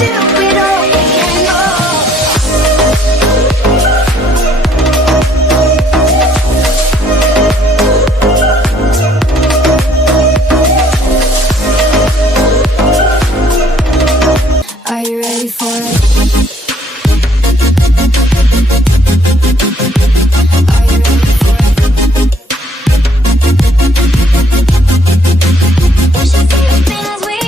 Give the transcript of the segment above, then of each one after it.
do it all again. Are you ready for it? Are you ready for it? You should see the things we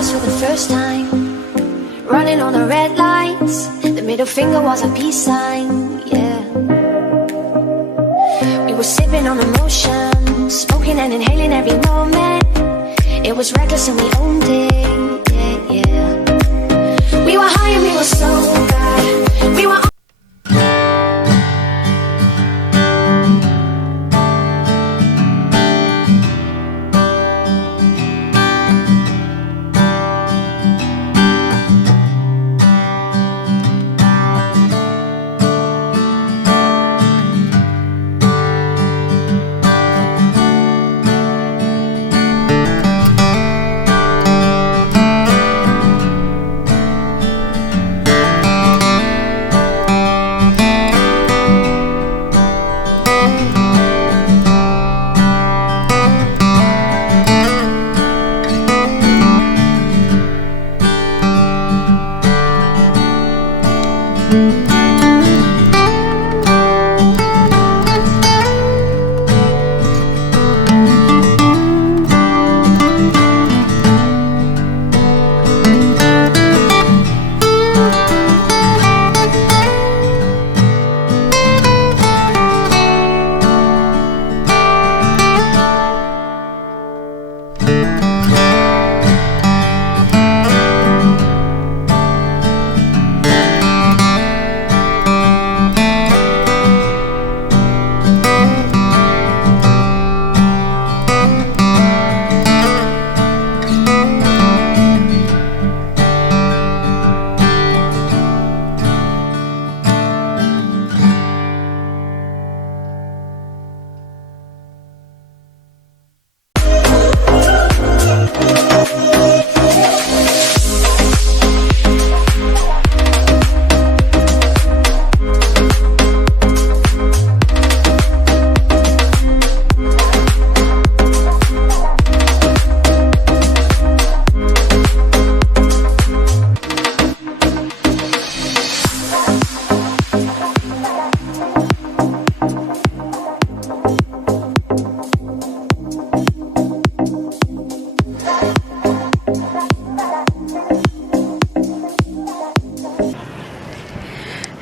for the first time, running on the red lights. The middle finger was a peace sign, yeah. We were sipping on emotion, smoking and inhaling every moment. It was reckless and we owned it, yeah, yeah. We were high and we were so bad. We were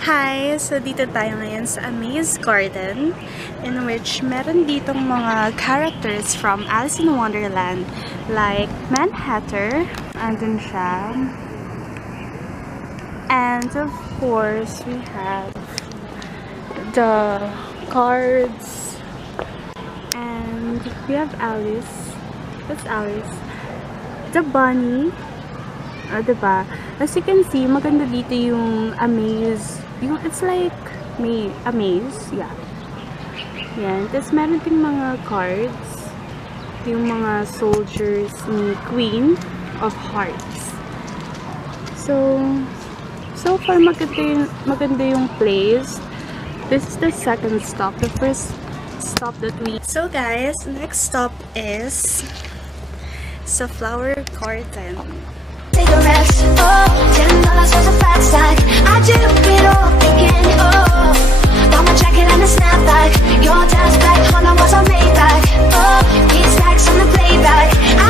Hi! So dito tayo ngayon sa Amaze Garden, in which meron ditong mga characters from Alice in Wonderland, like Manhattan, andun siya. And of course, we have the cards, and we have Alice. That's Alice. The bunny. Diba? As you can see, maganda dito yung Amaze. It's like a maze. Yeah. Yan. Tapos meron din mga cards. Yung mga soldiers ni Queen of Hearts. So far maganda yung place. This is the second stop. The first stop that we... So guys, next stop is sa Flower Garden. cigarettes, oh, $10 was a fat stack. I do it all again, oh. Got my jacket and a snapback. Your dad's black Honda was a Maybach, oh. These stacks on the playback. I